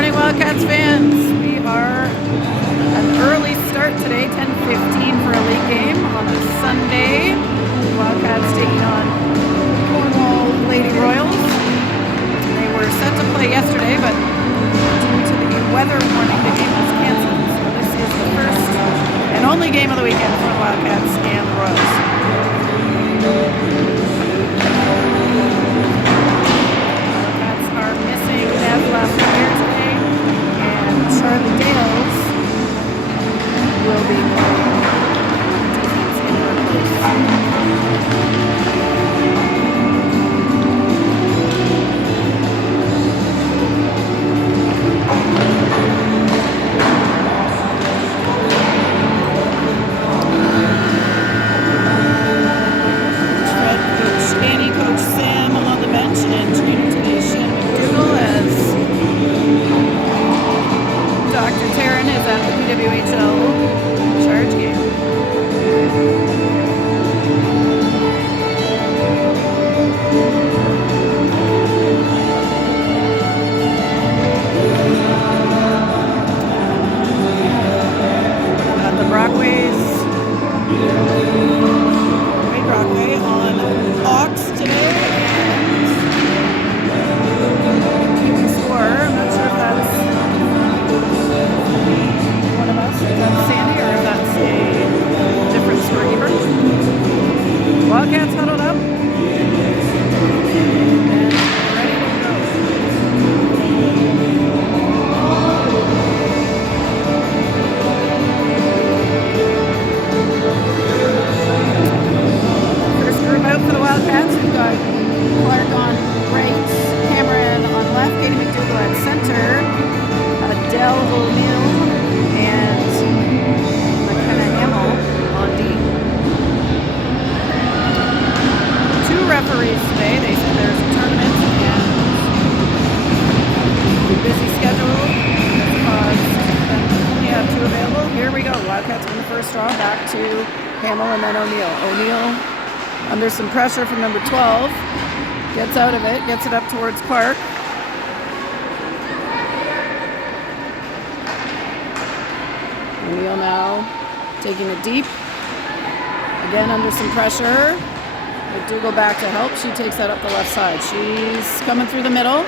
morning, Wildcats fans. We are an early start today, 10:15 for a late game on a Sunday. Wildcats taking on Cornwall Lady Royals. They were set to play yesterday, but due to the weather warning, the game was canceled. So this is the first and only game of the weekend for the Wildcats and the Royals. Wildcats are missing Nebla here today, and Charlie Dales will be playing defense in her place. Coach Sam on the bench, and trainer today, Nepean Goal, as Dr. Taryn is at the PWHL charge game. Got the Brockways. Brockway on Ox today, and keeping score. I'm not sure if that's one of us, if that's Sandy, or if that's a different scorekeeper. Wildcats huddled up and ready to go. Out for the Wildcats, we've got Clark on right, Cameron on left, Katie McDougall at center, Adele O'Neill and McKenna Hamill on D. Two referees today. They said there's a tournament and a busy schedule has caused them to only have two available. Here we go. Wildcats win the first draw, back to Hamill and then O'Neill. O'Neill under some pressure from number 12, gets out of it, gets it up towards Clark. O'Neill now taking it deep, again under some pressure. McDougall back to help, she takes that up the left side. She's coming through the middle.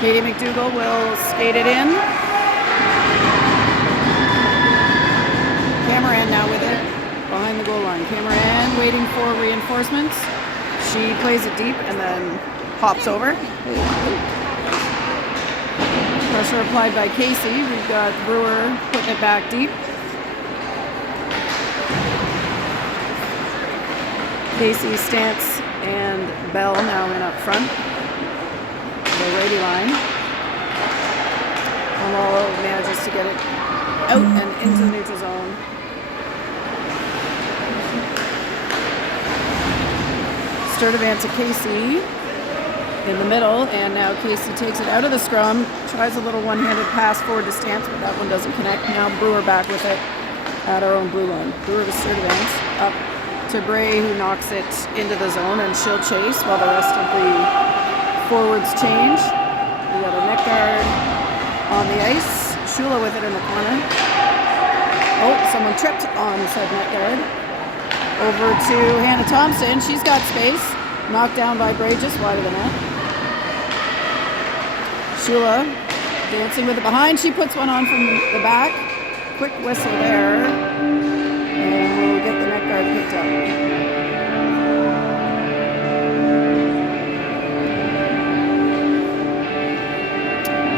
Katie McDougall will skate it in. Cameron now with it. Behind the goal line. Cameron waiting for reinforcements. She plays it deep and then hops over. Pressure applied by Casey. We've got Brewer putting it back deep. Casey, Stantz, and Bell now in up front. The Brady line. Cornwall manages to get it out and into the neutral zone. Sturdivant to Casey in the middle, and now Casey takes it out of the scrum, tries a little one-handed pass forward to Stantz, but that one doesn't connect. Now Brewer back with it at our own blue line. Brewer to Sturdivant, up to Bray, who knocks it into the zone, and she'll chase while the rest of the forwards change. We got a net guard on the ice. Shula with it in the corner. Oh, someone tripped on said net guard. Over to Hannah Thompson. She's got space. Knocked down by Bray, just wide of the net. Shula dancing with it behind. She puts one on from the back. Quick whistle there. And we'll get the net guard picked up.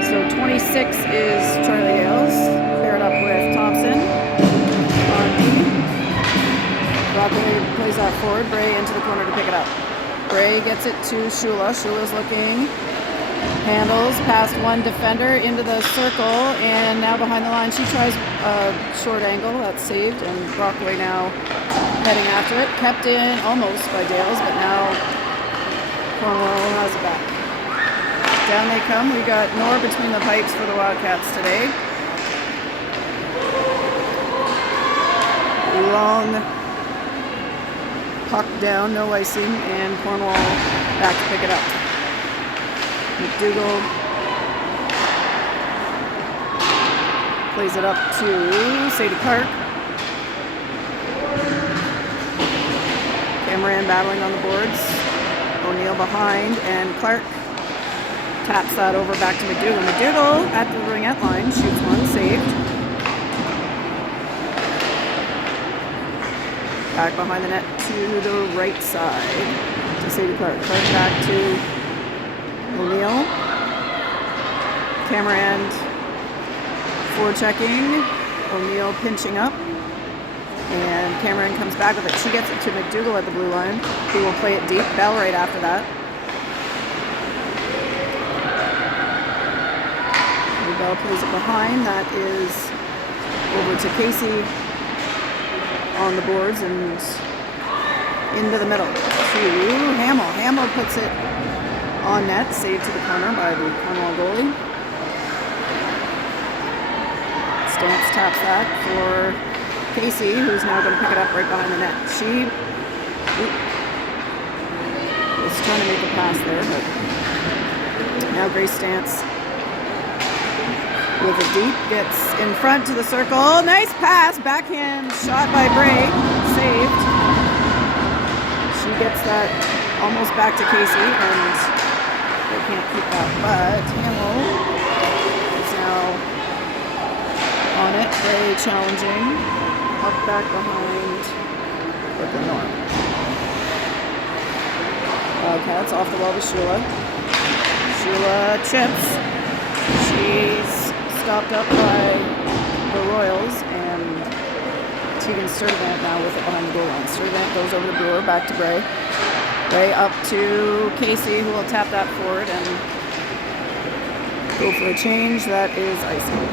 So 26 is Charlie Dales. Paired up with Thompson on D. Brockway plays that forward. Bray into the corner to pick it up. Bray gets it to Shula. Shula's looking. Handles past one defender into the circle, and now behind the line. She tries a short angle. That's saved, and Brockway now heading after it. Kept in almost by Dales, but now Cornwall has it back. Down they come. We got Nor between the pipes for the Wildcats today. Long puck down, no icing, and Cornwall back to pick it up. McDougall Plays it up to Sadie Clark. Cameron battling on the boards. O'Neill behind, and Clark taps that over back to McDougall. McDougall at the ringette line, shoots one, saved. Back behind the net to the right side to Sadie Clark. Clark back to O'Neill. Cameron forechecking. O'Neill pinching up. And Cameron comes back with it. She gets it to McDougall at the blue line, who will play it deep. Bell right after that. Bell plays it behind. That is over to Casey on the boards and into the middle to Hamill. Hamill puts it on net, saved to the corner by the Cornwall goalie. Stance taps that for Casey, who's now going to pick it up right behind the net. She was trying to make a pass there, but now Grace Stance with a deep, gets in front to the circle. Nice pass, backhand shot by Bray, saved. She gets that almost back to Casey, and they can't keep that. But Hamill is now on it. Bray challenging, up back behind Brooklyn North. Wildcats off the wall to Shula. Shula chips. She's stopped up by the Royals, and Tegan Sturdivant now with it behind the goal line. Sturdivant goes over to Brewer, back to Bray. Bray up to Casey, who will tap that forward and go for a change. That is icing.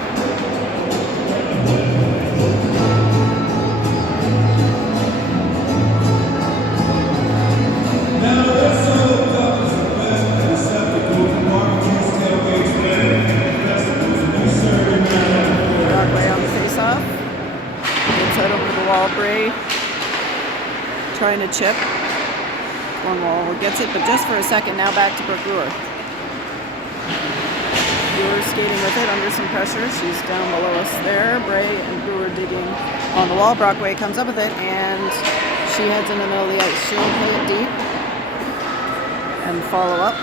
Bray trying to chip. Cornwall gets it, but just for a second. Now back to Brooke Brewer. Brewer skating with it under some pressure. She's down below us there. Bray and Brewer digging on the wall. Brockway comes up with it, and she heads in the middle of the ice. She'll play it deep and follow up.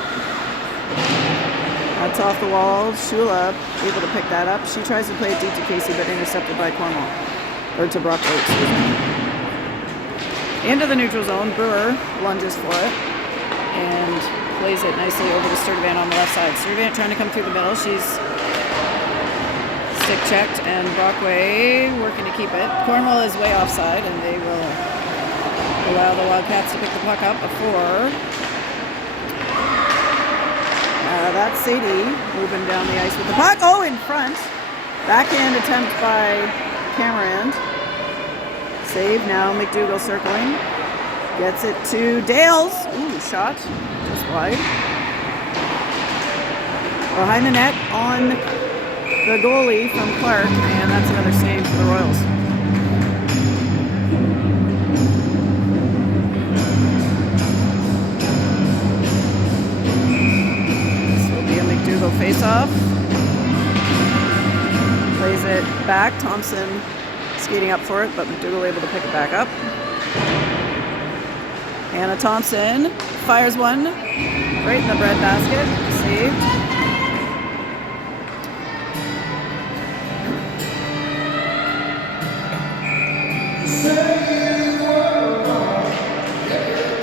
That's off the wall. Shula able to pick that up. She tries to play it deep to Casey, but intercepted by Cornwall. Or to Brockway, excuse me. Into the neutral zone. Brewer lunges for it and plays it nicely over to Sturdivant on the left side. Sturdivant trying to come through the middle. She's stick checked, and Brockway working to keep it. Cornwall is way offside, and they will allow the Wildcats to pick the puck up before. That's Sadie moving down the ice with the puck. Oh, in front. Backhand attempt by Cameron. Save now. McDougall circling. Gets it to Dales. Ooh, shot. Just wide. Behind the net on the goalie from Clark. And that's another save for the Royals. This will be a McDougall face-off. Plays it back. Thompson skating up for it, but McDougall able to pick it back up. Hannah Thompson fires one right in the breadbasket. Saved.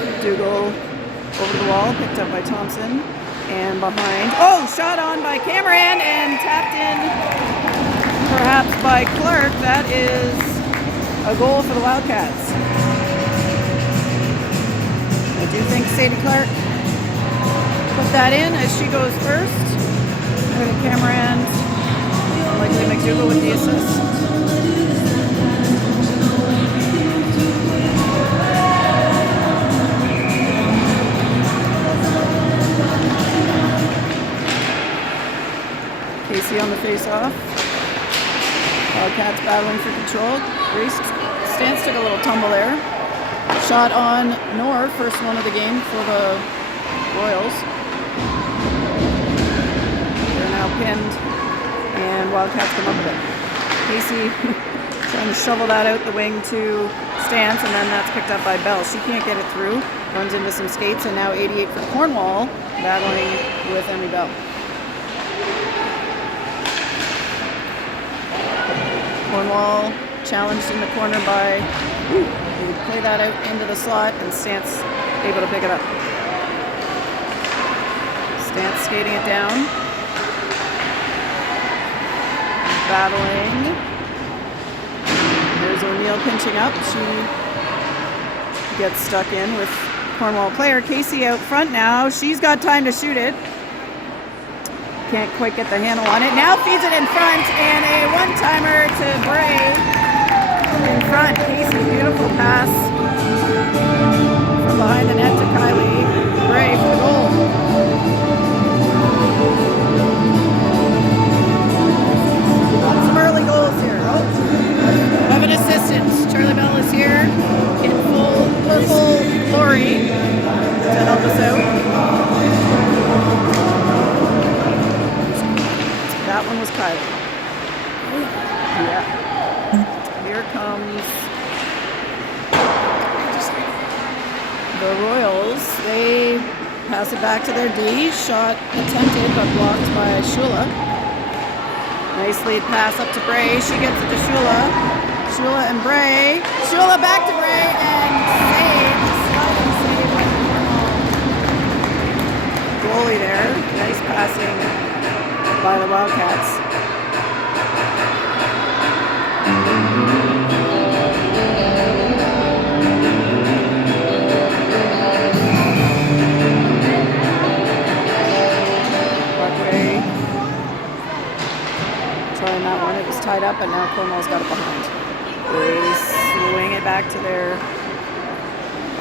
McDougall over the wall, picked up by Thompson. And behind. Oh, shot on by Cameron and tapped in. Perhaps by Clark. That is a goal for the Wildcats. I do think Sadie Clark put that in as she goes first. Cameron, likely McDougall with the assist. Casey on the face-off. Wildcats battling for control. Grace Stance took a little tumble there. Shot on Knorr, first one of the game for the Royals. They're now pinned, and Wildcats come up with it. Casey trying to shovel that out the wing to Stance, and then that's picked up by Bell. She can't get it through. Runs into some skates, and now 88 for Cornwall, battling with Emmy Bell. Cornwall challenged in the corner by, they would play that out into the slot, and Stance able to pick it up. Stance skating it down. Battling. There's O'Neill pinching up. She gets stuck in with Cornwall player. Casey out front now. She's got time to shoot it. Can't quite get the handle on it. Now feeds it in front, and a one-timer to Bray in front. Casey, beautiful pass from behind the net to Kylie. Bray for the goal. Some early goals here. Of an assistant. Charlie Bell is here in full purple glory to help us out. That one was Kylie. Yeah. Here comes the Royals. They pass it back to their D. Shot attempted but blocked by Shula. Nice lead pass up to Bray. She gets it to Shula. Shula and Bray. Shula back to Bray and save. Goalie there. Nice passing by the Wildcats. Trying that one. It was tied up, and now Cornwall's got it behind. They swing it back to their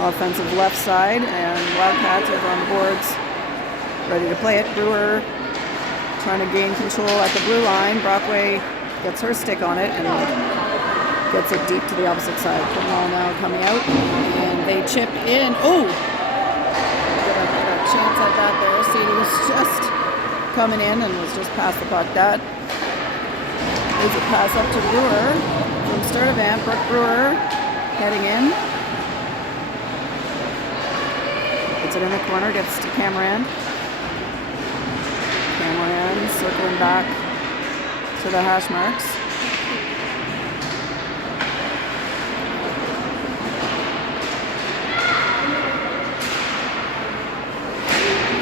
offensive left side, and Wildcats over on the boards, ready to play it. Brewer trying to gain control at the blue line. Brockway gets her stick on it and gets it deep to the opposite side. Cornwall now coming out, and they chip in. Oh! Get a chance at that there. Sadie was just coming in and was just past the puck. That is a pass up to Brewer from Sturdivant. Brooke Brewer heading in. Puts it in the corner, gets to Cameron. Cameron circling back to the hash marks.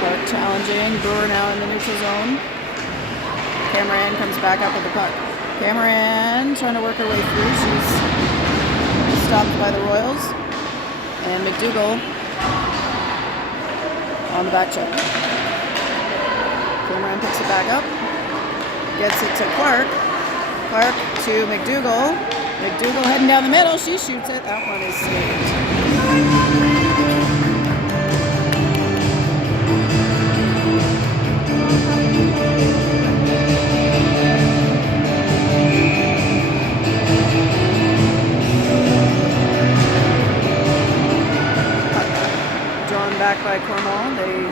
Clark challenging. Brewer now in the neutral zone. Cameron comes back up with the puck. Cameron trying to work her way through. She's stopped by the Royals. And McDougall on the back check. Cameron picks it back up. Gets it to Clark. Clark to McDougall. McDougall heading down the middle. She shoots it. That one is saved. Back by Cornwall. They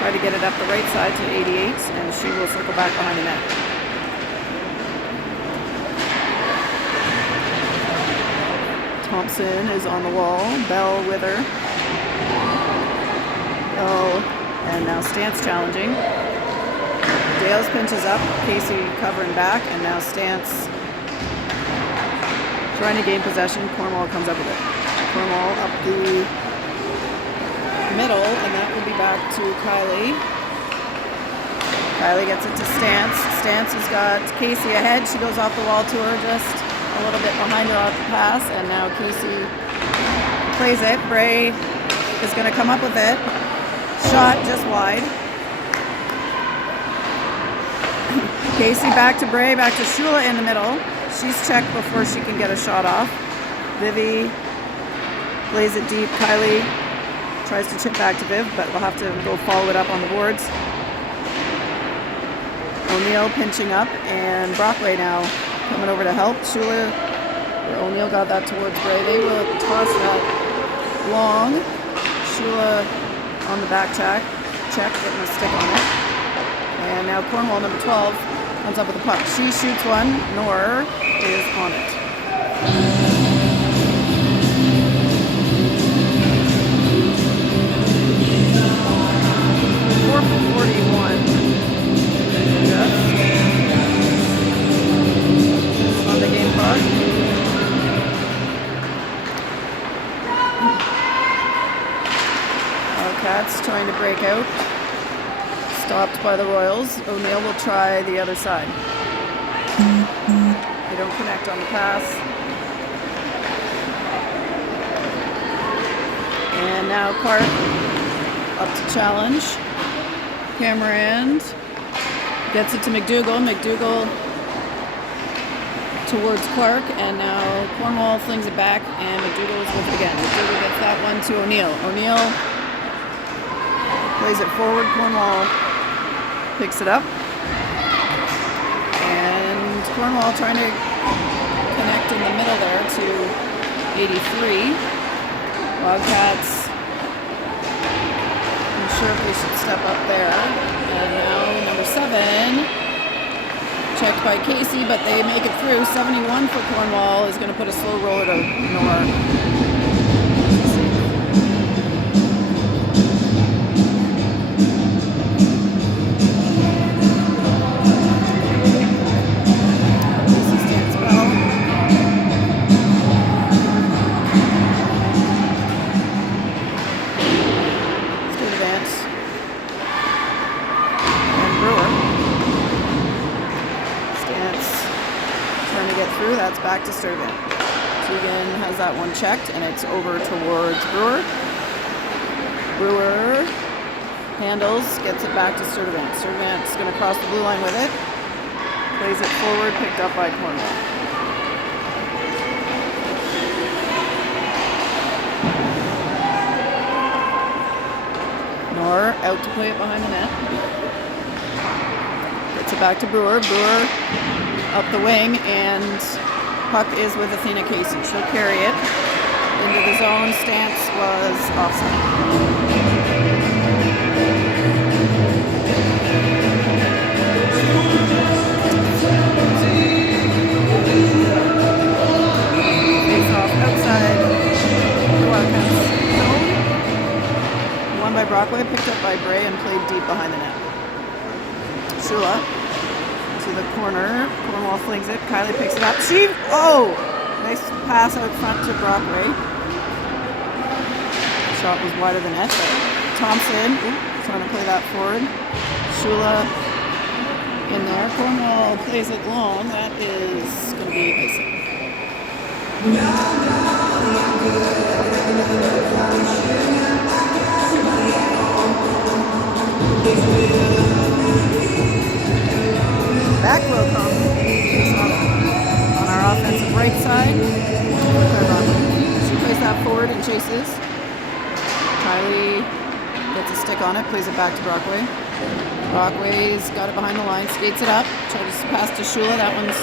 try to get it up the right side to 88, and she will circle back behind the net. Thompson is on the wall. Bell with her. Bell, and now Stance challenging. Dales pinches up. Casey covering back, and now Stance trying to gain possession. Cornwall comes up with it. Cornwall up the middle, and that will be back to Kylie. Kylie gets it to Stance. Stance has got Casey ahead. She goes off the wall to her, just a little bit behind her off the pass, and now Casey plays it. Bray is going to come up with it. Shot just wide. Casey back to Bray, back to Shula in the middle. She's checked before she can get a shot off. Vivi plays it deep. Kylie tries to chip back to Viv, but we'll have to go follow it up on the boards. O'Neill pinching up, and Brockway now coming over to help. Shula, or O'Neill got that towards Bray. They will toss that long. Shula on the back check, getting a stick on it. And now Cornwall, number 12, Comes up with the puck. She shoots one. Nor is on it. 4:41. Yes. On the game clock. Cats trying to break out. Stopped by the Royals. O'Neill will try the other side. They don't connect on the pass. And now Clark up to challenge. Cameron gets it to McDougall. McDougall towards Clark, and now Cornwall flings it back, and McDougall is with it again. McDougall gets that one to O'Neill. O'Neill plays it forward. Cornwall picks it up, and Cornwall trying to connect in the middle there to 83. Wildcats unsure if they should step up there. And now number 7, checked by Casey, but they make it through. 71 for Cornwall is going to put a slow roller to Nor. That's back to Sturgeon. Tegan has that one checked, and it's over towards Brewer. Brewer handles, gets it back to Sturgeon. Sturgeon's going to cross the blue line with it. Plays it forward, picked up by Cornwall. Nor out to play it behind the net. Gets it back to Brewer. Brewer up the wing, and puck is with Athena Casey. She'll carry it into the zone. Stance was offside. Face off outside the Wildcats zone. Won by Brockway, picked up by Bray, and played deep behind the net. Shula to the corner. Cornwall flings it. Kylie picks it up. Nice pass out front to Brockway. Shot was wider than net, but Thompson trying to play that forward. Shula in there. Cornwall plays it long. That is going to be icing. Back row on our offensive right side. She plays that forward and chases. Kylie gets a stick on it, plays it back to Brockway. Brockway's got it behind the line, skates it up, tries to pass to Shula. That one's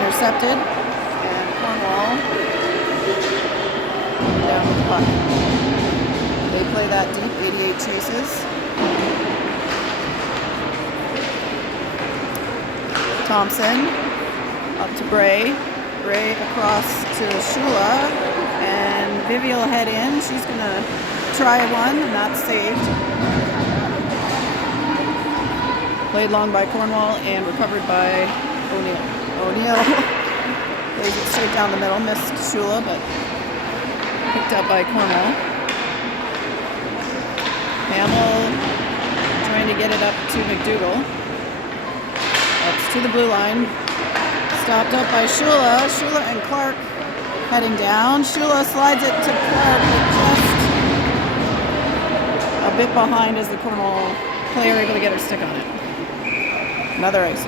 intercepted. And Cornwall down with the puck. They play that deep, 88 chases. Thompson up to Bray. Bray across to Shula, and Vivi will head in. She's going to try one, and that's saved. Played long by Cornwall and recovered by O'Neill. O'Neill plays it straight down the middle, missed Shula, but picked up by Cornwall. Hamill trying to get it up to McDougall. That's to the blue line. Stopped up by Shula. Shula and Clark heading down. Shula slides it to Clark, but just a bit behind as the Cornwall player able to get her stick on it. Another ice.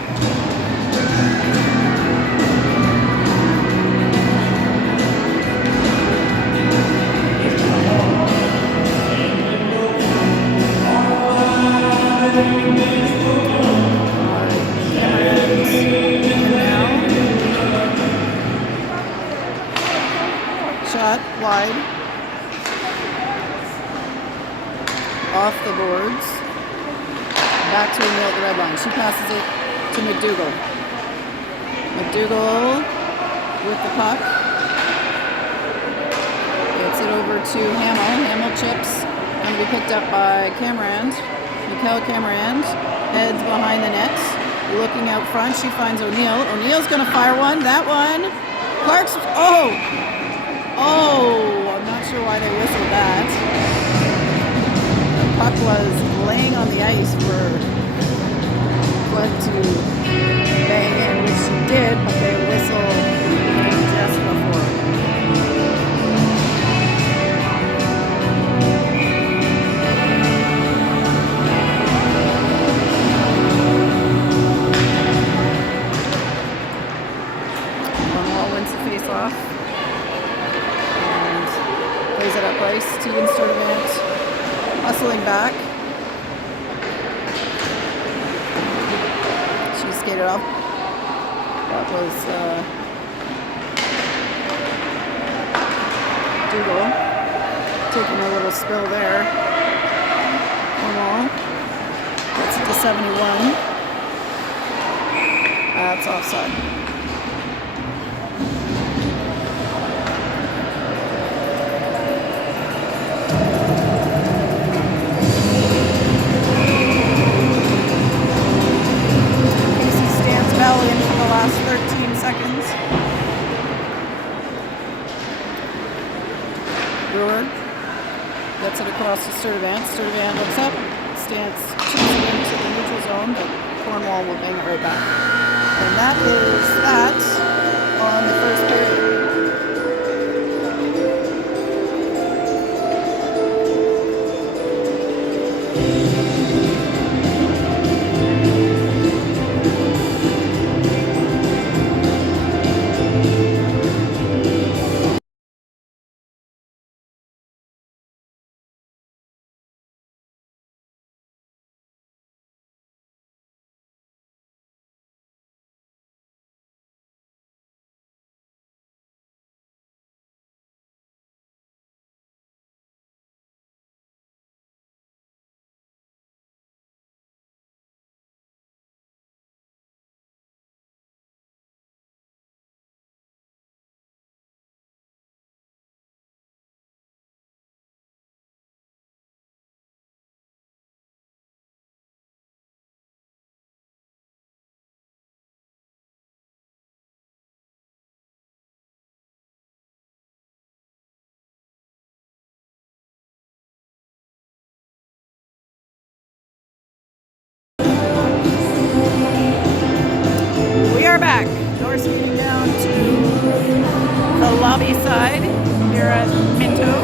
Shot wide, off the boards, back to O'Neill at the red line. She passes it to McDougall. McDougall with the puck. Gets it over to Hamill. Hamill chips. Going to be picked up by Camerand. Mikhail Camerand heads behind the net. Looking out front. She finds O'Neill. O'Neill's going to fire one. That one. Clark's. Oh! I'm not sure why they whistled that. The puck was laying on the ice for Flood to bang in, which she did, but they whistled just before. Cornwall wins the face-off and plays it up ice. Tegan Sturdivant hustling back. She skated off. That was Dougal taking a little spill there. Cornwall gets it to 71. That's offside. In for the last 13 seconds. Brewer gets it across to Sturdivant. Sturdivant looks up, Stance chips it into the neutral zone, but Cornwall will bang it right back. And that is that on the first period. Back. Now we're skating down to the lobby side here at Minto.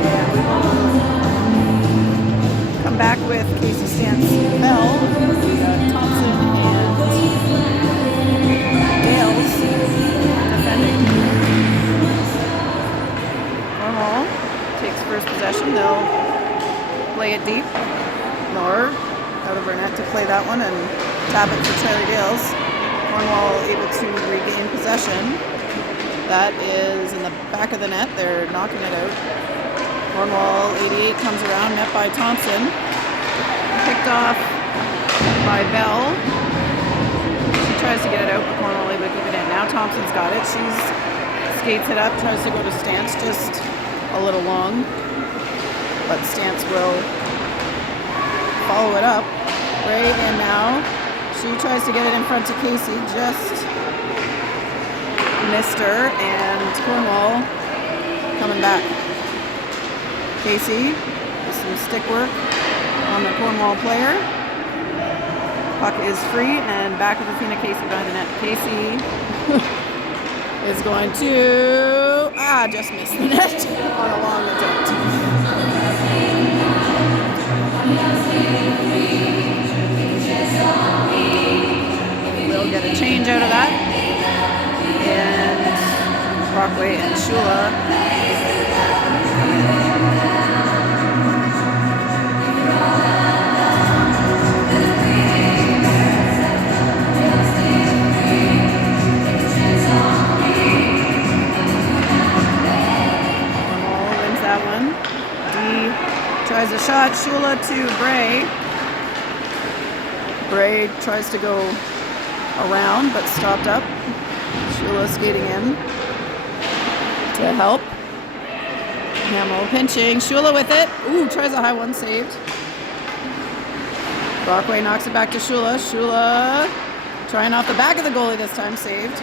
And we will come back with Casey Stance Bell, Thompson, and Gales defending. Cornwall takes first possession. They'll play it deep. Nor out of her net to play that one and tap it for Charlie Gales. Cornwall able to regain possession. That is in the back of the net. They're knocking it out. Cornwall 88 comes around, met by Thompson. Picked off by Bell. She tries to get it out, but Cornwall able to keep it in. Now Thompson's got it. She skates it up, tries to go to Stance, just a little long. But Stance will follow it up. Right, and now she tries to get it in front to Casey, just missed her, and Cornwall coming back. Casey with some stick work on the Cornwall player. Puck is free, and back with Athena Casey behind the net. Casey is going to, just missed the net on a long attempt. We'll get a change out of that. And Brockway and Shula come in. Cornwall wins that one. D tries a shot. Shula to Bray. Bray tries to go around, but stopped up. Shula skating in to help. Hamill pinching. Shula with it. Ooh, tries a high one, saved. Brockway knocks it back to Shula. Shula trying off the back of the goalie this time, saved.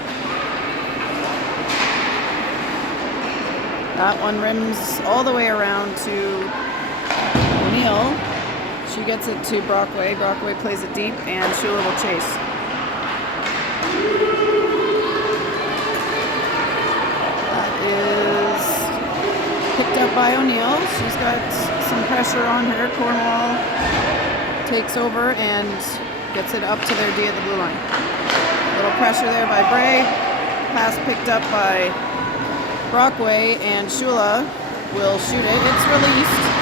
That one rims all the way around to O'Neill. She gets it to Brockway. Brockway plays it deep, and Shula will chase. That is picked up by O'Neill. She's got some pressure on her. Cornwall takes over and gets it up to their D at the blue line. A little pressure there by Bray. Pass picked up by Brockway, and Shula will shoot it. It's released.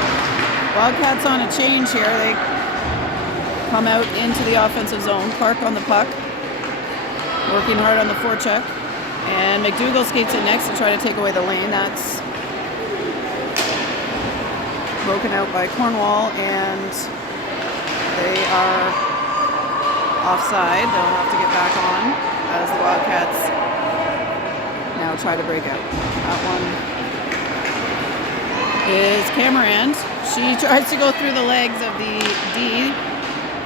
Wildcats on a change here. They come out into the offensive zone. Clark on the puck, working hard on the forecheck. And McDougall skates in next to try to take away the lane. That's broken out by Cornwall, and they are offside. They'll have to get back on as the Wildcats now try to break out. That one is Cameron. She tries to go through the legs of the D.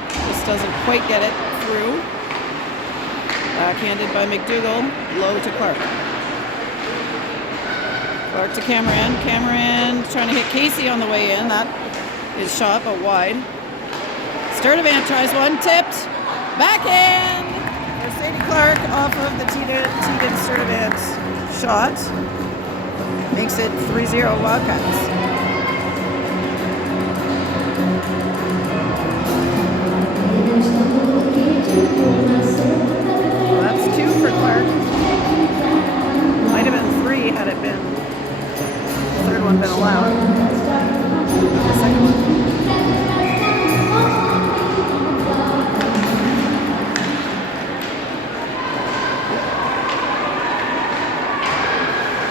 Just doesn't quite get it through. Backhanded by McDougall. Low to Clark. Clark to Cameron. Cameron trying to hit Casey on the way in. That is shot, but wide. Sturdivant tries one. Tipped. Backhand for Sadie Clark off of the Tegan Sturdivant shot. Makes it 3-0 Wildcats. Well, that's 2 for Clark. Might have been 3 had it been the third one been allowed. The second one.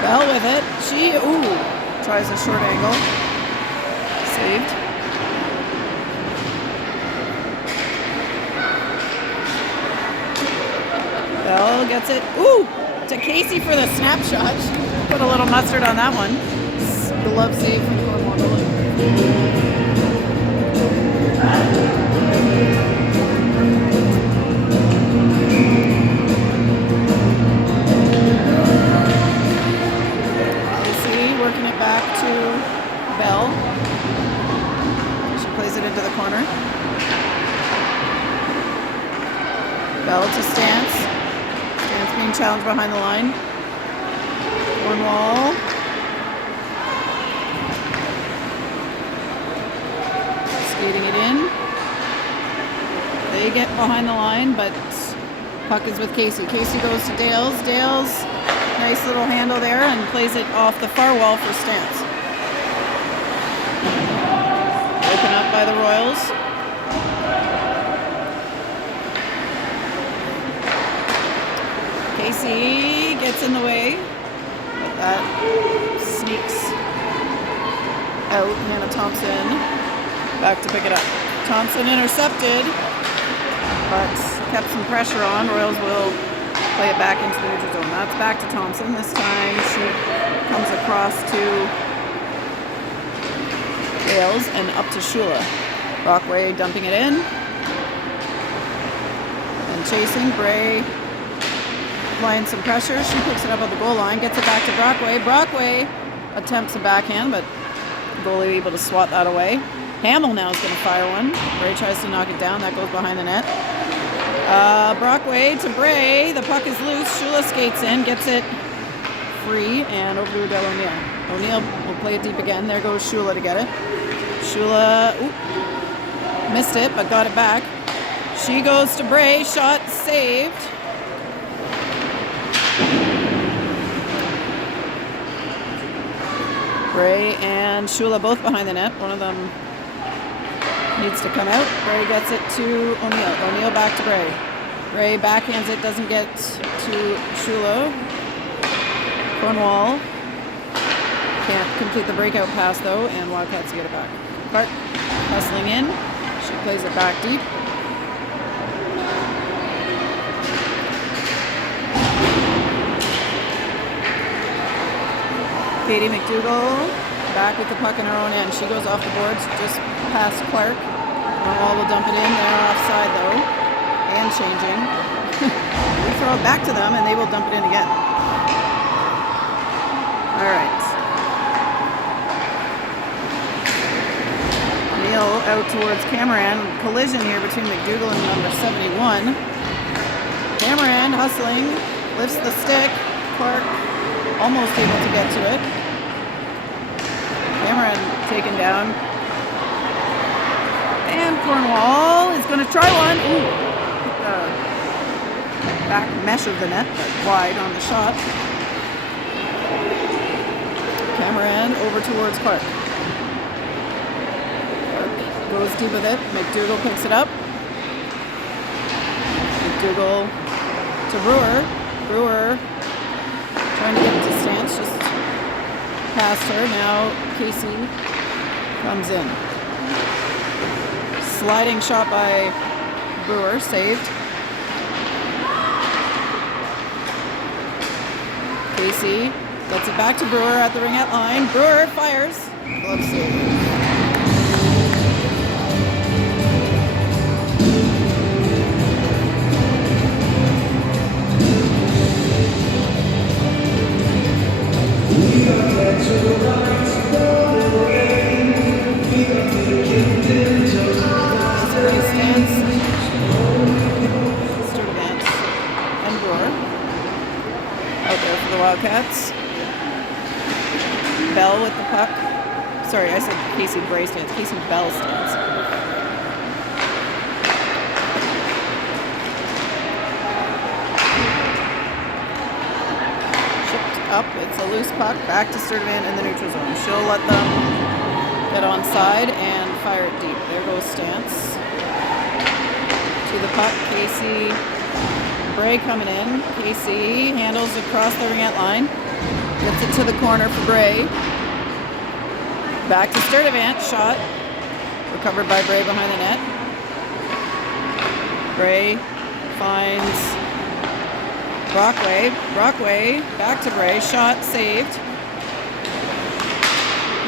Bell with it. She tries a short angle. Saved. Bell gets it. To Casey for the snapshot. She put a little mustard on that one. Glove save from Cornwall goalie. Working it back to Bell. She plays it into the corner. Bell to Stance. Stance being challenged behind the line. Cornwall. Skating it in. They get behind the line, but puck is with Casey. Casey goes to Dales. Dales, nice little handle there, and plays it off the far wall for Stance. Broken up by the Royals. Casey gets in the way, but that sneaks out. Hannah Thompson back to pick it up. Thompson intercepted, but kept some pressure on. Royals will play it back into the neutral zone. That's back to Thompson. This time she comes across to Wales and up to Shula. Brockway dumping it in. And chasing. Bray applying some pressure. She picks it up at the goal line, gets it back to Brockway. Brockway attempts a backhand, but the goalie able to swat that away. Hamill now is going to fire one. Bray tries to knock it down. That goes behind the net. Brockway to Bray. The puck is loose. Shula skates in, gets it free, and over to Adele O'Neill. O'Neill will play it deep again. There goes Shula to get it. Shula missed it, but got it back. She goes to Bray. Shot saved. Bray and Shula both behind the net. One of them needs to come out. Bray gets it to O'Neill. O'Neill back to Bray. Bray backhands it, doesn't get to Shula. Cornwall can't complete the breakout pass though, and Wildcats get it back. Clark hustling in. She plays it back deep. Katie McDougall back with the puck in her own end. She goes off the boards just past Clark. Cornwall will dump it in. They're offside though. And changing. We throw it back to them and they will dump it in again. Alright. Neal out towards Cameron. Collision here between McDougall and number 71. Cameron hustling. Lifts the stick. Clark almost able to get to it. Cameron taken down. And Cornwall is going to try one. Ooh. Back mesh of the net, but wide on the shot. Cameron over towards Clark. Clark goes deep with it. McDougall picks it up. McDougall to Brewer. Brewer trying to get it to stance, just past her. Now Casey comes in. Sliding shot by Brewer, saved. Casey gets it back to Brewer at the ringette line. Brewer fires. Glove save. Wildcats. Bell with the puck. Sorry, I said Casey Bray stands. Casey Bell stands. Shipped up. It's a loose puck. Back to Sturdivant in the neutral zone. She'll let them get onside and fire it deep. There goes Stance. To the puck. Casey Bray coming in. Casey handles across the ringette line. Gets it to the corner for Bray. Back to Sturdivant. Shot. Recovered by Bray behind the net. Bray finds Brockway. Brockway back to Bray. Shot saved.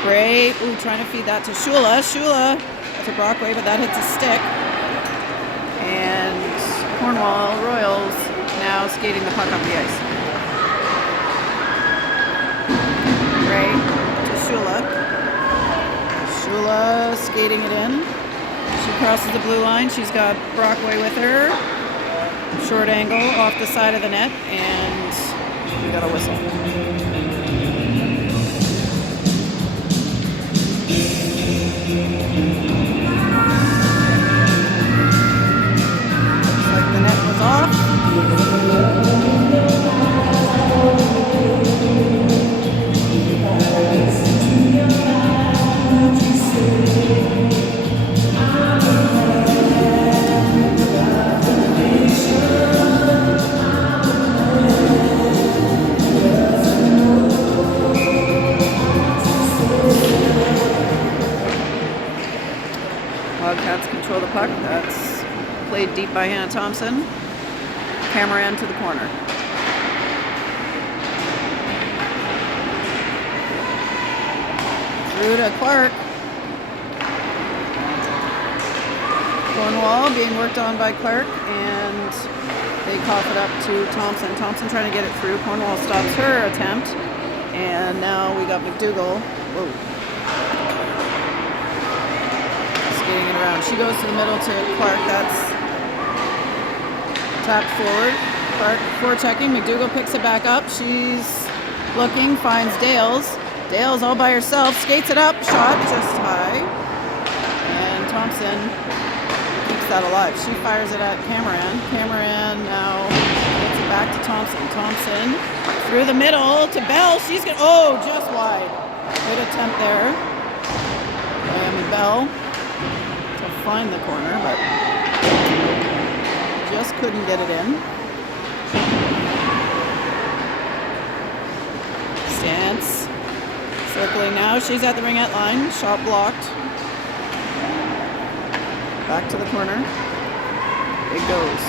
Bray, trying to feed that to Shula. Shula to Brockway, but that hits a stick. And Cornwall Royals now skating the puck up the ice. Bray to Shula. Shula skating it in. She crosses the blue line. She's got Brockway with her. Short angle off the side of the net, and we got a whistle. Looks like the net was off. Wildcats control the puck. That's played deep by Hannah Thompson. Cameron to the corner. Through to Clark. Cornwall being worked on by Clark, and they cough it up to Thompson. Thompson trying to get it through. Cornwall stops her attempt, and now we got McDougall. Whoa. Skating it around. She goes to the middle to Clark. That's tapped forward. Clark forechecking. McDougall picks it back up. She's looking, finds Dales. Dales all by herself. Skates it up. Shot just high. And Thompson keeps that alive. She fires it at Cameron. Cameron now gets it back to Thompson. Thompson through the middle to Bell. She's going to, just wide. Good attempt there. Miami Bell to find the corner, but just couldn't get it in. Stance. Circling now. She's at the ringette line. Shot blocked. Back to the corner. It goes.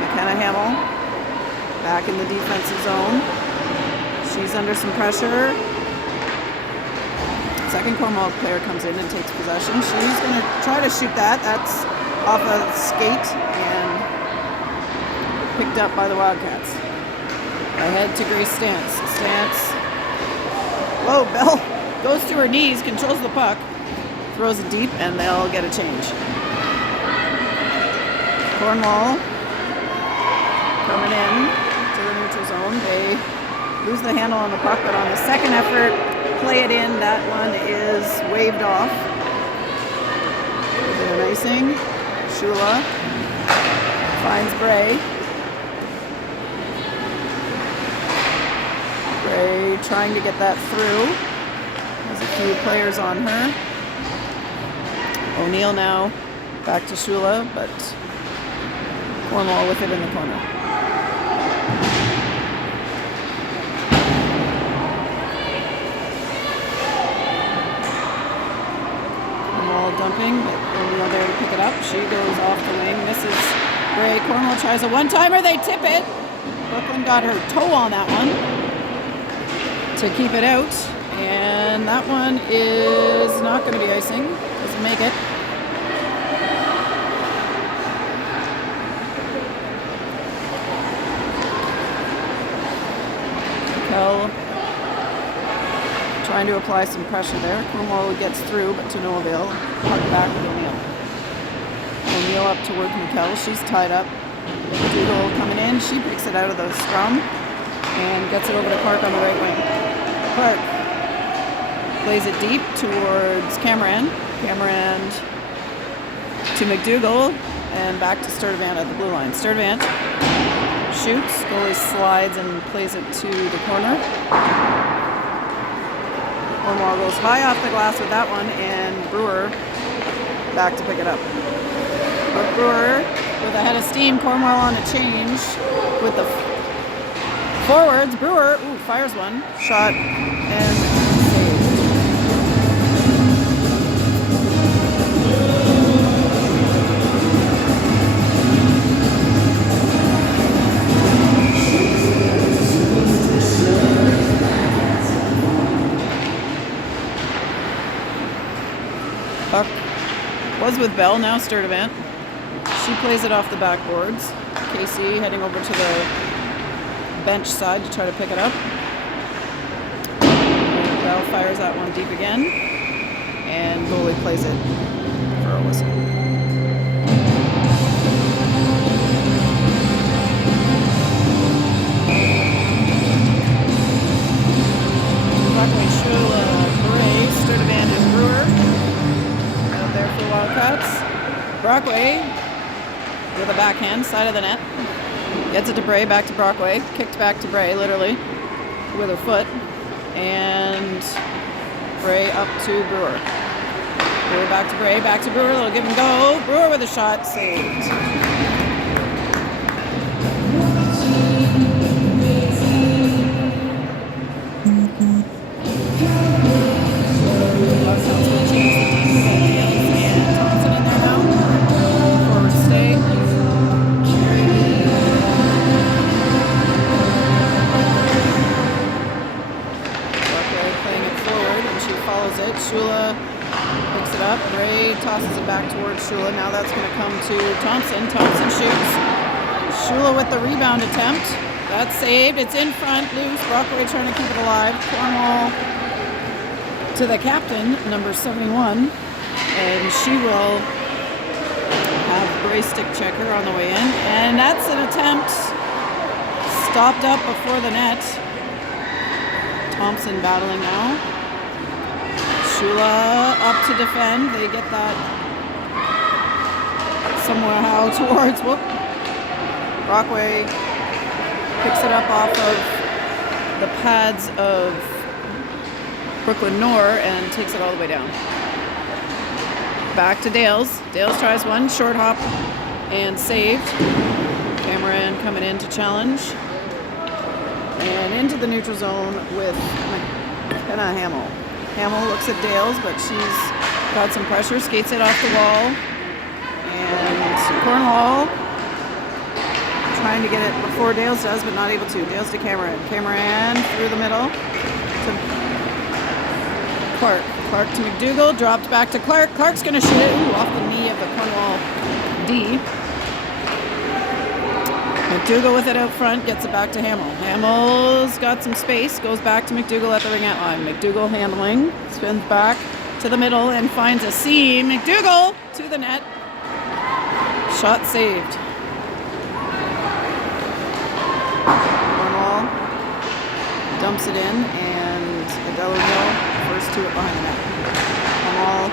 McKenna Hamill Back in the defensive zone. She's under some pressure. Second Cornwall player comes in and takes possession. She's going to try to shoot that. That's off a skate and picked up by the Wildcats. Ahead to Grace Stance. Stance. Whoa, Bell goes to her knees, controls the puck, throws it deep, and they'll get a change. Cornwall coming in to the neutral zone. They lose the handle on the puck, but on the second effort, play it in. That one is waved off. A bit of icing. Shula finds Bray. Bray trying to get that through. There's a few players on her. O'Neill now back to Shula, but Cornwall with it in the corner. Dumping, but O'Neill there to pick it up. She goes off the wing, misses Bray. Cornwall tries a one-timer, they tip it. Brooklyn got her toe on that one to keep it out, and that one is not going to be icing. Doesn't make it. Kel trying to apply some pressure there. Cornwall gets through, but to no avail. Puck back with O'Neill. O'Neill up to work Mikkel. She's tied up. Doodle coming in. She picks it out of the scrum and gets it over to Clark on the right wing. Clark plays it deep towards Cameron. Cameron to McDougall and back to Sturdivant at the blue line. Sturdivant shoots. Goalie slides and plays it to the corner. Cornwall goes high off the glass with that one, and Brewer back to pick it up. But Brewer with a head of steam. Cornwall on a change with the forwards. Brewer fires one shot and saved. Puck was with Bell, now Sturdivant. She plays it off the backboards. Casey heading over to the bench side to try to pick it up. Bell fires that one deep again, and goalie plays it for a whistle. Brockway, Shula, Bray, Sturdivant, and Brewer out there for Wildcats. Brockway with a backhand, side of the net. Gets it to Bray, back to Brockway. Kicked back to Bray, literally, with her foot. And Bray up to Brewer. Brewer back to Bray, back to Brewer. Little give and go. Brewer with a shot, saved. Shula picks it up. Bray tosses it back towards Shula. Now that's going to come to Thompson. Thompson shoots. Shula with the rebound attempt. That's saved. It's in front, loose. Brockway trying to keep it alive. Cornwall to the captain, number 71. And she will have Bray stick checker on the way in. And that's an attempt stopped up before the net. Thompson battling now. Shula up to defend. They get that somehow towards, Brockway picks it up off of the pads of Brooklyn Noor and takes it all the way down. Back to Dales. Dales tries one, short hop and saved. Cameron coming in to challenge. And into the neutral zone with McKenna Hamill. Hamill looks at Dales, but she's got some pressure, skates it off the wall. And Cornwall Trying to get it before Dales does, but not able to. Dales to Cameron. Cameron through the middle to Clark. Clark to McDougall. Dropped back to Clark. Clark's going to shoot it. Ooh, off the knee of the Cornwall D. McDougall with it out front. Gets it back to Hamill. Hamill's got some space. Goes back to McDougall at the ringette line. McDougall handling. Spins back to the middle and finds a seam. McDougall to the net. Shot saved. Cornwall dumps it in, and Adelio first to it behind the net. Cornwall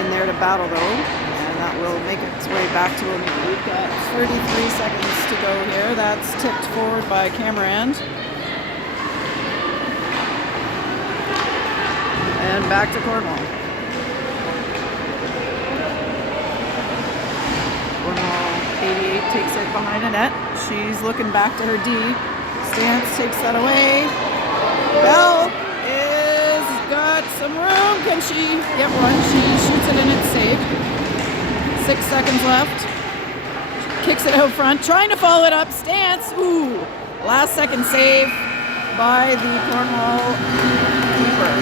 in there to battle though, and that will make its way back to him. We've got 33 seconds to go here. That's tipped forward by Cameron. And back to Cornwall. Cornwall 88 takes it behind the net. She's looking back to her D. Stance takes that away. Bell is got some room. Can she get one? She shoots it and it's saved. 6 seconds left. Kicks it out front. Trying to follow it up. Stance. Ooh. Last second save by the Cornwall keeper.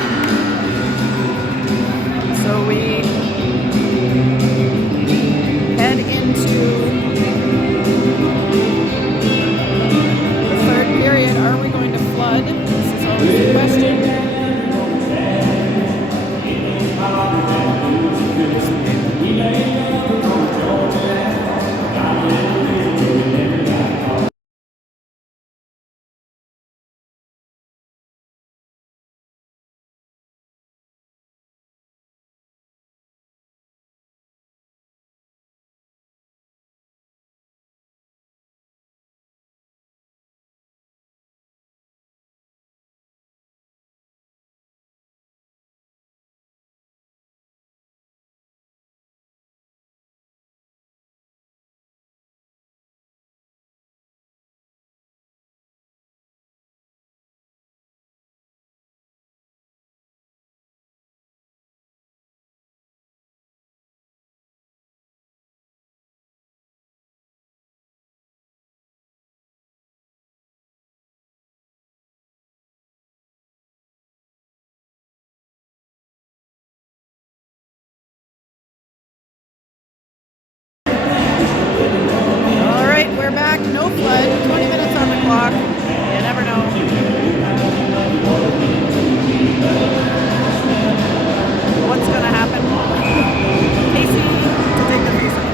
So we head into the third period. Are we going to flood? This is always the question. We're back, no flood, 20 minutes on the clock. You never know. What's going to happen? Casey to take the faceoff.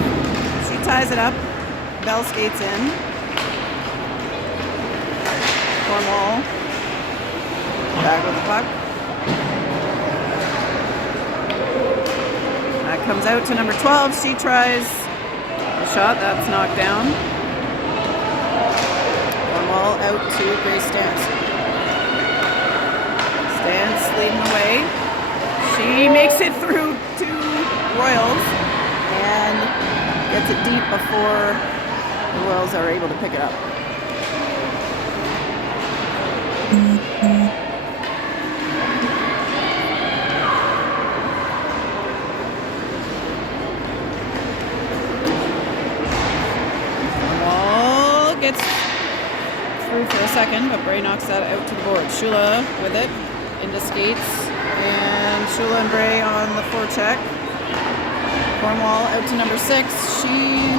She ties it up. Bell skates in. Cornwall back with the puck. That comes out to number 12. She tries a shot. That's knocked down. Cornwall out to Grace Stance. Stance leading the way. She makes it through to Royals and gets it deep before the Royals are able to pick it up. Cornwall gets through for a second, but Bray knocks that out to the board. Shula with it into skates, and Shula and Bray on the forecheck. Cornwall out to number 6. She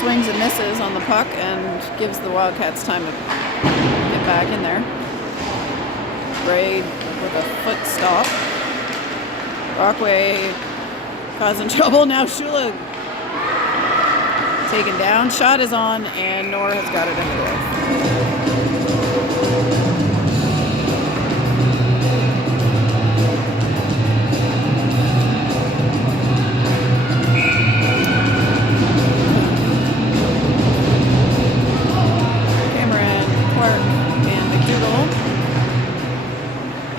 swings and misses on the puck and gives the Wildcats time to get back in there. Bray with a foot stop. Brockway causing trouble. Now Shula taken down. Shot is on, and Nora has got it in the door. Cameron, Clark, and McDougall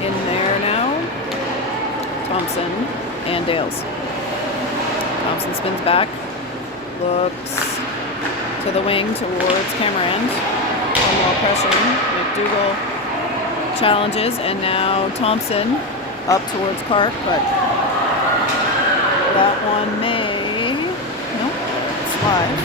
in there now. Thompson and Dales. Thompson spins back. Looks to the wing towards Cameron. Cornwall pressuring. McDougall challenges, and now Thompson up towards Clark, but that one may... Nope. live.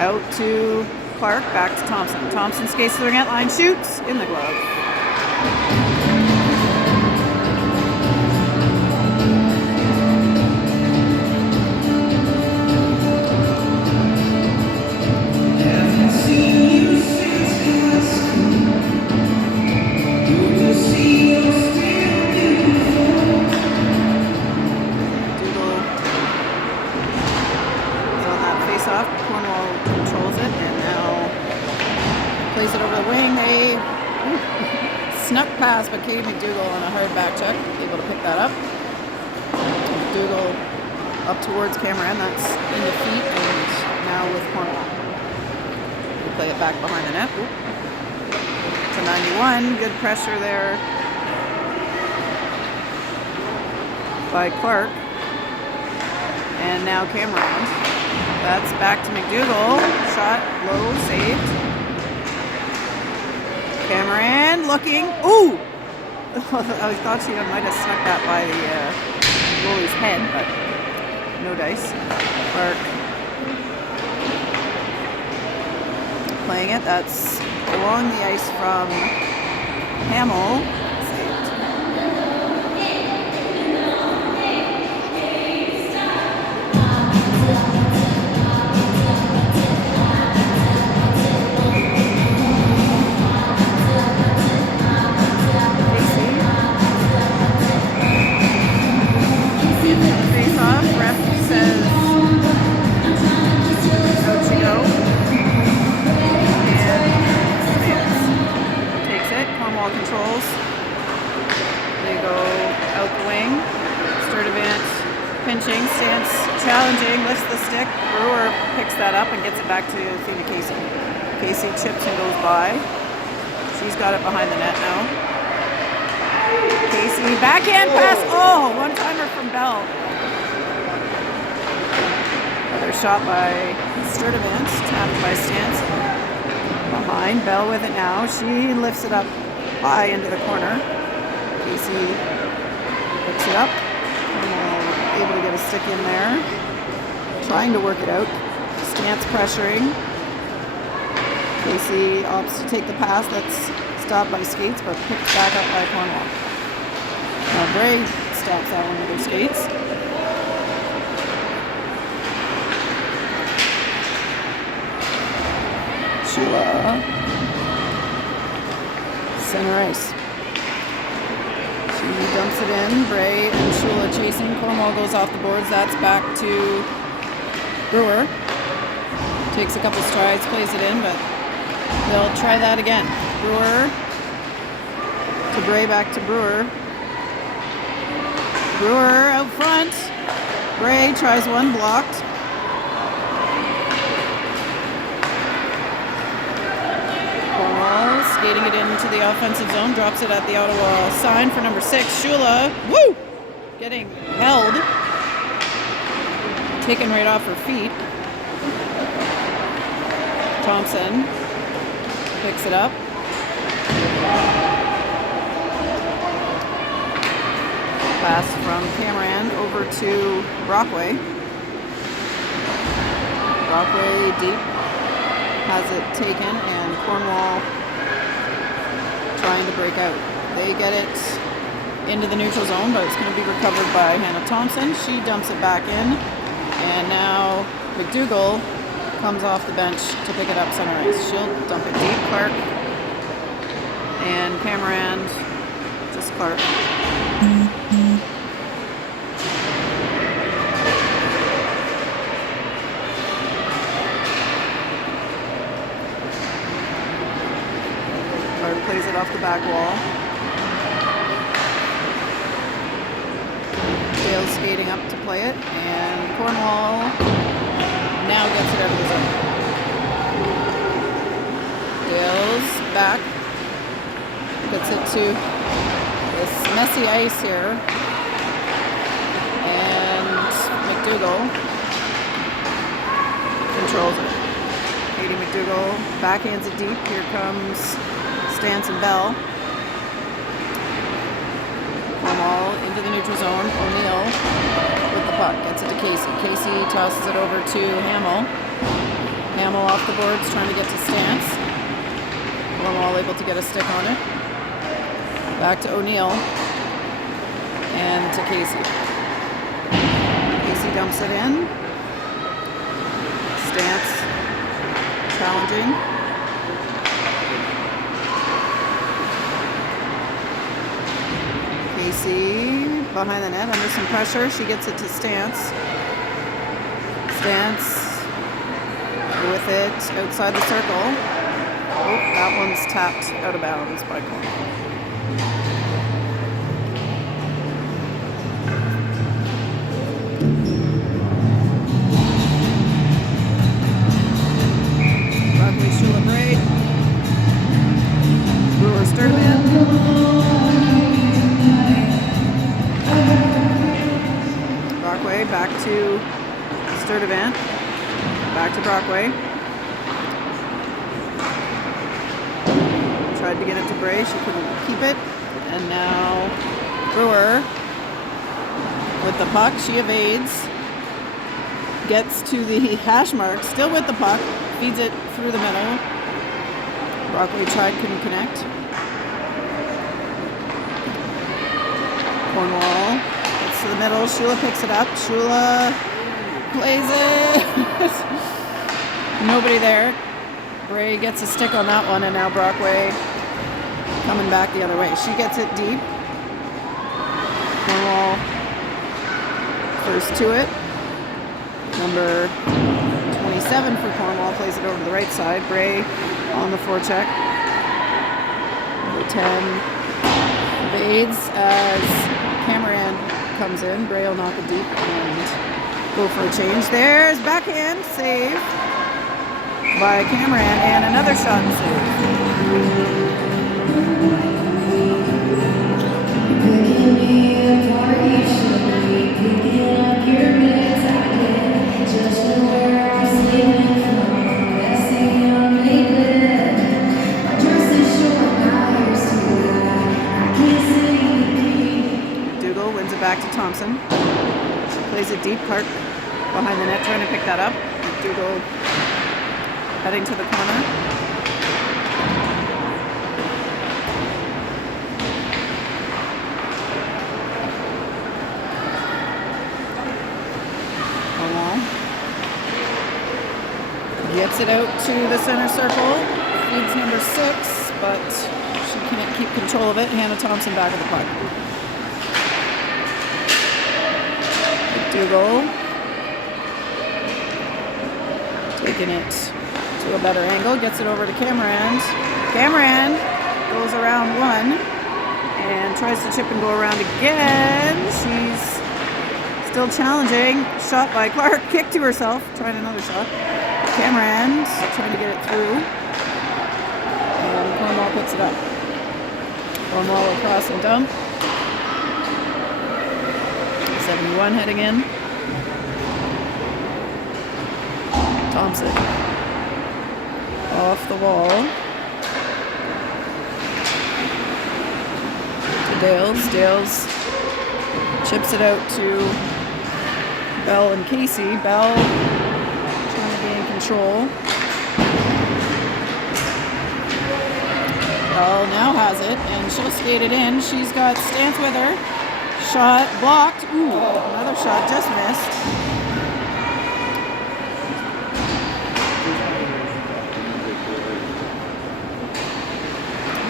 Out to Clark, back to Thompson. Thompson skates to the net line, shoots in the glove. Cornwall controls it and now plays it over the wing. They snuck past, but Katie McDougall on a hard back check, able to pick that up. McDougall up towards Cameron, that's in the feet, and now with Cornwall. We play it back behind the net. To 91, good pressure there by Clark. And now Cameron. That's back to McDougall. Shot low, saved. Cameron looking. Ooh! I thought she might have snuck that by the goalie's head, but no dice. Clark playing it. That's along the ice from Hamill. Controls. They go out the wing. Sturdivant pinching, stance, challenging, lifts the stick. Brewer picks that up and gets it back to Athena Casey. Casey chips and goes by. She's got it behind the net now. Casey, backhand pass. Oh, one-timer from Bell. Another shot by Sturdivant, tapped by Stance. Behind, Bell with it now. She lifts it up high into the corner. Casey picks it up. Able to get a stick in there. Trying to work it out. Stance pressuring. Casey opts to take the pass. That's stopped by skates, but picked back up by Cornwall. Bray stops that one with her skates. Shula. Center ice. She dumps it in. Bray and Shula chasing. Cornwall goes off the boards. That's back to Brewer. Takes a couple strides, plays it in, but they'll try that again. Brewer to Bray, back to Brewer. Brewer out front. Bray tries one, blocked. Skating it into the offensive zone, drops it at the Ottawa sign for number 6, Shula. Woo! Getting held. Taken right off her feet. Thompson picks it up. Pass from Cameron over to Brockway. Brockway deep. Has it taken, and Cornwall trying to break out. They get it into the neutral zone, but it's going to be recovered by Hannah Thompson. She dumps it back in, and now McDougall comes off the bench to pick it up center ice. She'll dump it deep. Clark and Cameron, just Clark. Plays it off the back wall. Dale's skating up to play it, and Cornwall now gets it out of the zone. Dale's back, gets it to this messy ice here, and McDougall controls it. Katie McDougall backhands it deep. Here comes Stance and Bell. Cornwall Cornwall into the neutral zone. O'Neill with the puck. Gets it to Casey. Casey tosses it over to Hamill. Hamill off the boards trying to get to Stance. Cornwall able to get a stick on it. Back to O'Neill. And to Casey. Casey dumps it in. Stance challenging. Casey behind the net under some pressure. She gets it to Stance. Stance with it outside the circle. Oh, that one's tapped out of bounds by Cornwall. Brockway, Shula, Braid. Brewer, Sturdivant. Brockway back to Sturdivant. Back to Brockway. Tried to get it to Bray. She couldn't keep it. And now Brewer with the puck. She evades. Gets to the hash mark. Still with the puck. Feeds it through the middle. Brockway tried, couldn't connect. Cornwall gets to the middle. Shula picks it up. Shula plays it. Nobody there. Bray gets a stick on that one, and now Brockway coming back the other way. She gets it deep. Cornwall first to it. Number 27 for Cornwall plays it over to the right side. Bray on the forecheck. Number 10 evades as Cameron comes in. Bray will knock it deep and go for a change. There's backhand save by Cameron and another shot and save. Back to Thompson. She plays it deep. Clark behind the net trying to pick that up. Dougal heading to the corner. Cornwall gets it out to the center circle. Feeds number 6, but she can't keep control of it. Hannah Thompson back at the puck. Dougal taking it to a better angle, gets it over to Cameron. Cameron goes around one and tries to chip and go around again. She's still challenging. Shot by Clark, kick to herself, trying another shot. Cameron trying to get it through. And Cornwall picks it up. Cornwall across and dump. 71 heading in. Thompson off the wall to Dales. Dales chips it out to Bell and Casey. Bell trying to be in control. Bell now has it and she'll skate it in. She's got Stance with her. Shot blocked. Ooh, another shot just missed.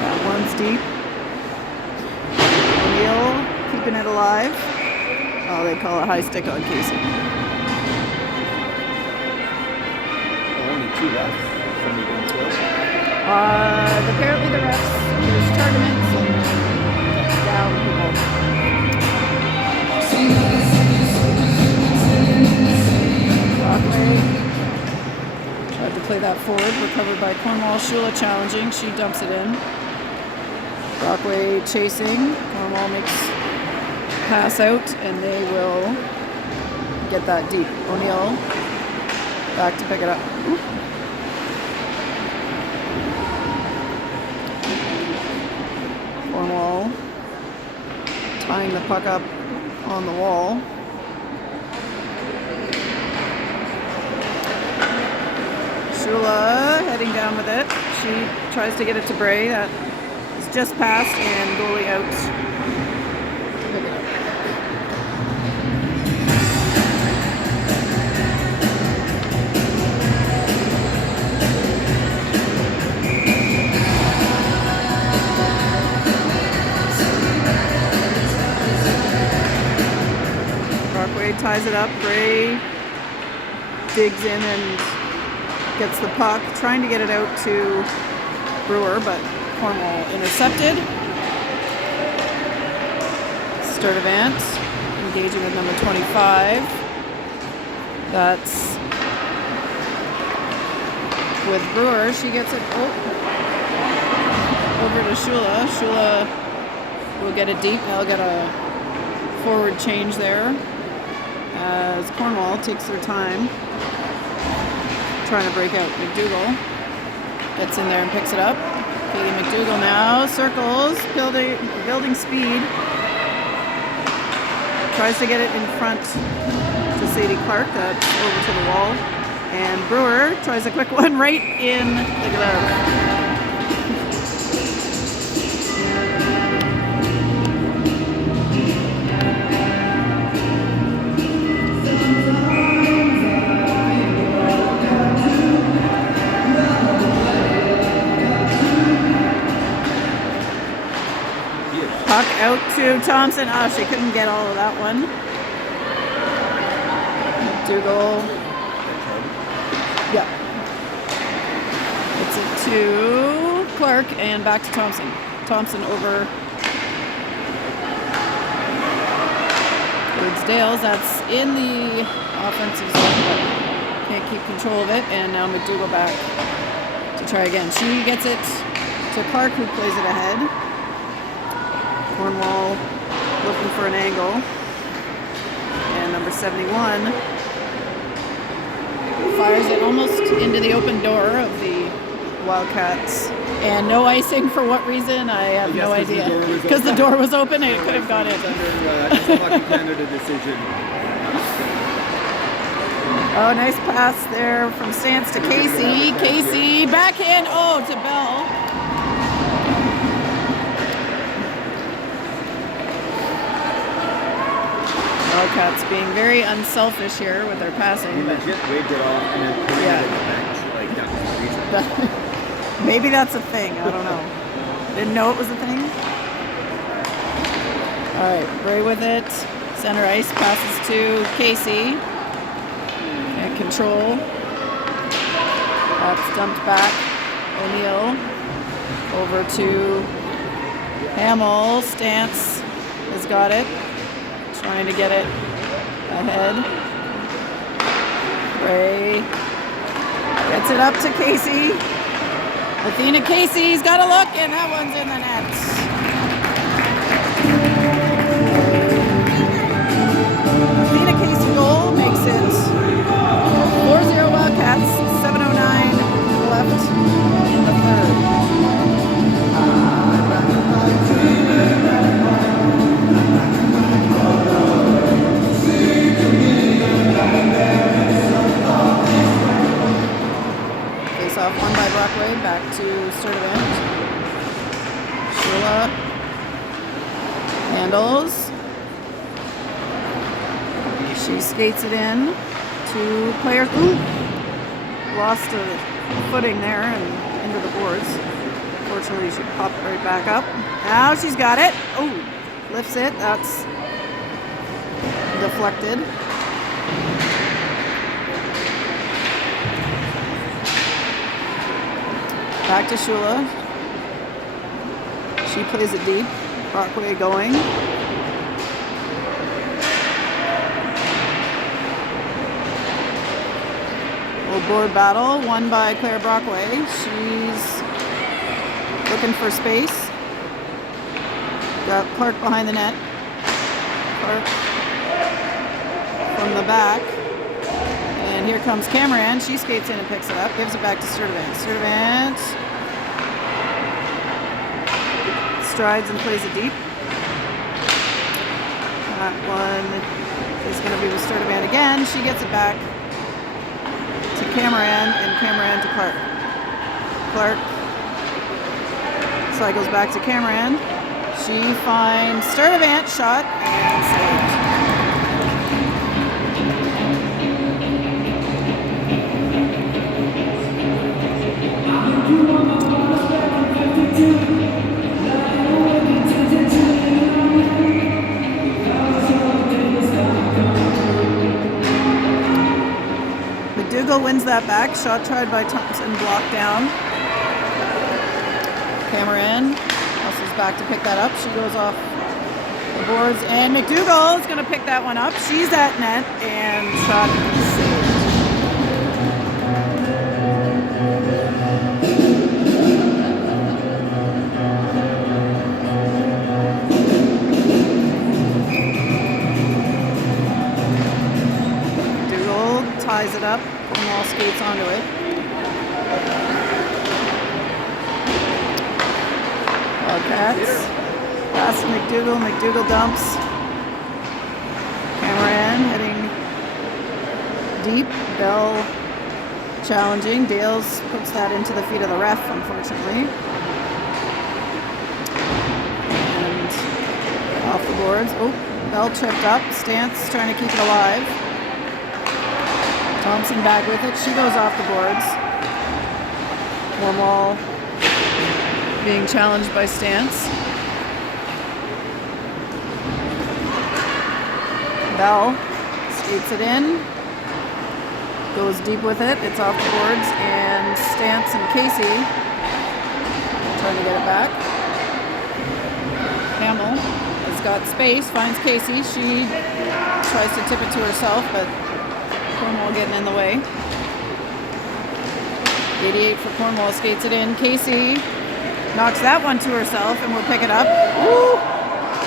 That one's deep. O'Neill keeping it alive. Oh, they call it high stick on Casey. Only 2 left. Somebody going to apparently the refs, there's tournaments and down people. Brockway tried to play that forward, recovered by Cornwall. Shula challenging, she dumps it in. Brockway chasing, Cornwall makes pass out, and they will get that deep. O'Neill back to pick it up. Ooh. Cornwall Tying the puck up on the wall. Shula heading down with it. She tries to get it to Bray. That is just passed and goalie out. Brockway ties it up. Bray digs in and gets the puck, trying to get it out to Brewer, but Cornwall intercepted. Sturdivant engaging with number 25. That's with Brewer. She gets it over to Shula. Shula will get it deep. They'll get a forward change there as Cornwall takes their time trying to break out. McDougall gets in there and picks it up. Katie McDougall now circles, building speed. Tries to get it in front to Sadie Clark. That's over to the wall. And Brewer tries a quick one right in the glove. Puck out to Thompson. Oh, she couldn't get all of that one. McDougall. Yeah. It's it to Clark and back to Thompson. Thompson over towards Dales. That's in the offensive zone, but can't keep control of it. And now McDougall back to try again. She gets it to Clark, who plays it ahead. Cornwall looking for an angle. And number 71 fires it almost into the open door of the Wildcats. And no icing for what reason? I have no idea. Because the door was open and it could have gone in. That's a Hockey Canada decision. Oh, nice pass there from Stance to Casey. Casey, backhand, to Bell. Wildcats being very unselfish here with their passing. He legit waved it off and then put it in the bench. Like, that was the reason. Maybe that's a thing. I don't know. Didn't know it was a thing. All right, Bray with it. Center ice passes to Casey. And control. That's dumped back. O'Neill over to Hamill. Stance has got it. Trying to get it ahead. Bray gets it up to Casey. Athena Casey's got a look, and that one's in the net. Athena Casey goal makes it 4-0 Wildcats, 7:09 left in the third. Off one by Brockway, back to Sturdivant. Shula handles. She skates it in. Two players. Ooh! Lost a footing there and into the boards. Fortunately, she popped right back up. Now she's got it. Oh, lifts it. That's deflected. Back to Shula. She plays it deep. Brockway going. Little board battle, won by Claire Brockway. She's looking for space. Got Clark behind the net. Clark from the back. And here comes Cameron. She skates in and picks it up. Gives it back to Sturdivant. Sturdivant strides and plays it deep. That one is going to be with Sturdivant again. She gets it back to Cameron, and Cameron to Clark. Clark cycles back to Cameron. She finds Sturdivant, shot, and saved. McDougall wins that back. Shot tried by Thompson, blocked down. Cameron hustles back to pick that up. She goes off the boards, and McDougall is going to pick that one up. She's at net, and shot saved. Ties it up, Cornwall skates onto it. Wildcats. Pass to McDougall. McDougall dumps. Cameron heading deep. Bell challenging. Dales puts that into the feet of the ref, unfortunately. And off the boards. Oh, Bell tripped up. Stance trying to keep it alive. Thompson back with it. She goes off the boards. Cornwall being challenged by Stance. Bell skates it in. Goes deep with it. It's off the boards. And Stance and Casey trying to get it back. Hamill has got space. Finds Casey. She tries to tip it to herself, but Cornwall getting in the way. 88 for Cornwall, skates it in. Casey knocks that one to herself, and we'll pick it up. Woo!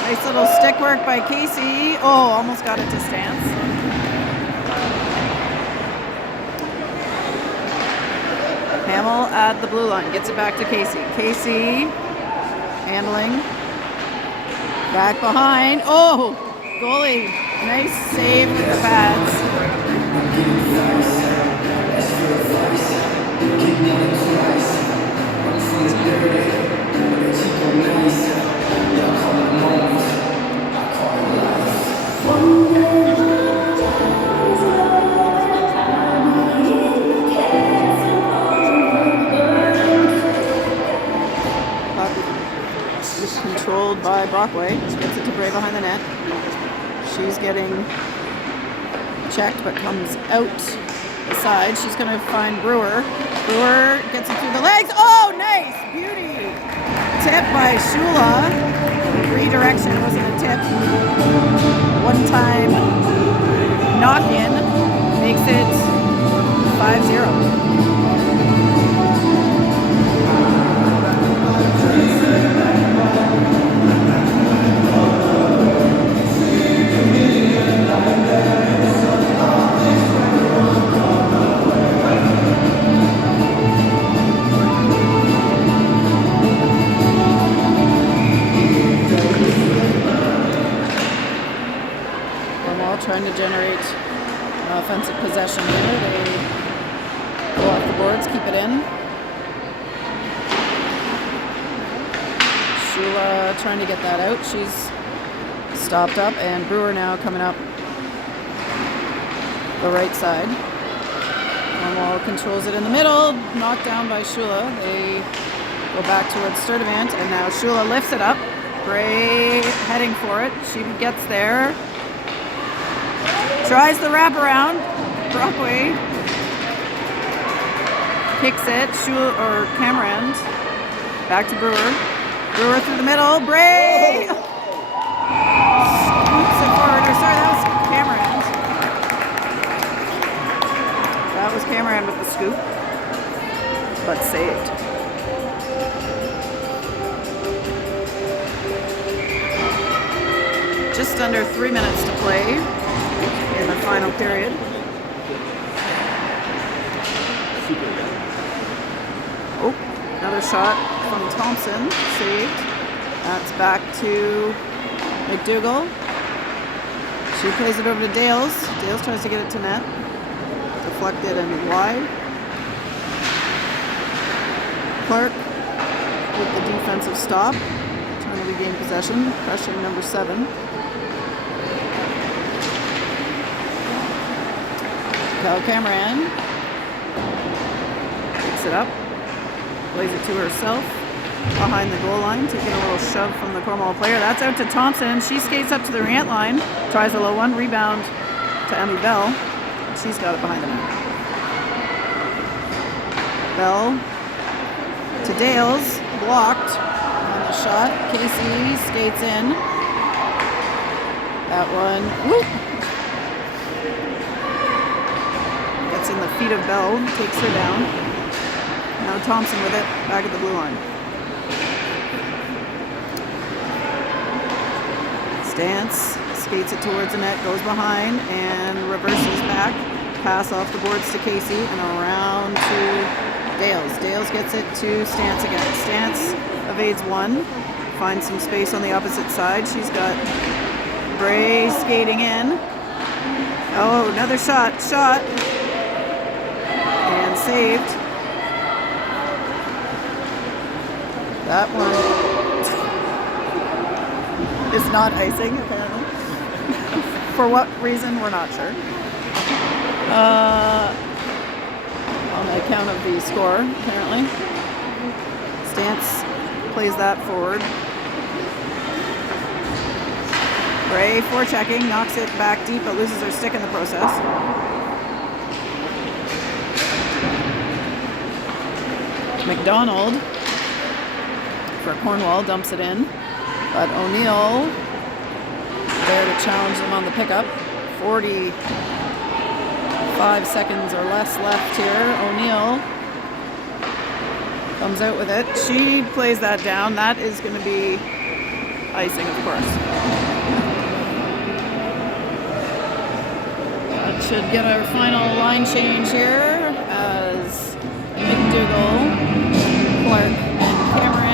Nice little stick work by Casey. Oh, almost got it to Stance. Hamill at the blue line, gets it back to Casey. Casey handling. Back behind. Oh, goalie. Nice save with the pads. Controlled by Brockway. She gets it to Bray behind the net. She's getting checked, but comes out the side. She's going to find Brewer. Brewer gets it through the legs. Oh, nice! Beauty! Tip by Shula. Redirection, wasn't a tip. One-time knock-in makes it 5-0. Trying to generate offensive possession here. They go off the boards, keep it in. Shula trying to get that out. She's stopped up, and Brewer now coming up the right side. Cornwall controls it in the middle, knocked down by Shula. They go back towards Sturdivant, and now Shula lifts it up. Bray heading for it. She gets there. Tries the wraparound. Brockway kicks it. Cameron back to Brewer. Brewer through the middle. Bray scoops it forward. Sorry, that was Cameron. That was Cameron with the scoop, but saved. Just under 3 minutes to play in the final period. Oh, another shot from Thompson, saved. That's back to McDougall. She plays it over to Dales. Dales tries to get it to net. Deflected and wide. Clark with the defensive stop. Trying to regain possession. Pressuring number 7. Cal Cameron picks it up. Plays it to herself. Behind the goal line, taking a little shove from the Cornwall player. That's out to Thompson. She skates up to the rant line, tries a low one, rebound to Emmy Bell. She's got it behind the net. Bell to Dales, blocked on the shot. Casey skates in. That one, whoop. Gets in the feet of Bell, takes her down. Now Thompson with it, back at the blue line. Stance, skates it towards the net, goes behind, and reverses back. Pass off the boards to Casey, and around to Dales. Dales gets it to Stance again. Stance evades one, finds some space on the opposite side. She's got Bray skating in. Oh, another shot, and saved. That one is not icing, apparently. For what reason, we're not sure. On account of the score, apparently. Stance plays that forward. Bray forechecking, knocks it back deep, but loses her stick in the process. McDonald for Cornwall dumps it in. But O'Neill there to challenge them on the pickup. 45 seconds or less left here. O'Neill comes out with it. She plays that down. That is going to be icing, of course. That should get our final line change here as McDougall, Clark, and Cameron.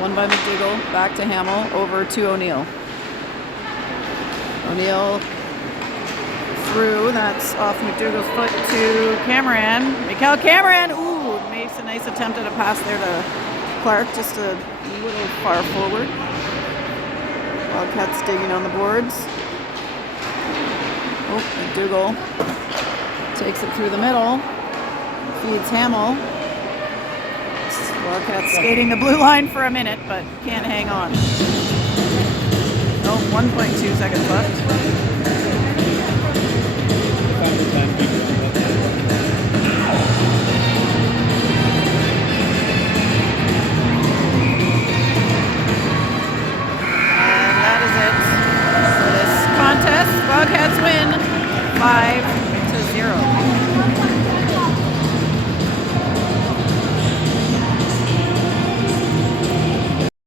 One by McDougall, back to Hamill, over to O'Neill. O'Neill through, that's off McDougall's foot to Cameron. Mikel Cameron, ooh, makes a nice attempt at a pass there to Clark, just a little far forward. Wildcats digging on the boards. Oh, McDougall takes it through the middle, feeds Hamill. Wildcats skating the blue line for a minute, but can't hang on. Oh, 1.2 seconds left. And that is it for this contest. Wildcats win 5-0.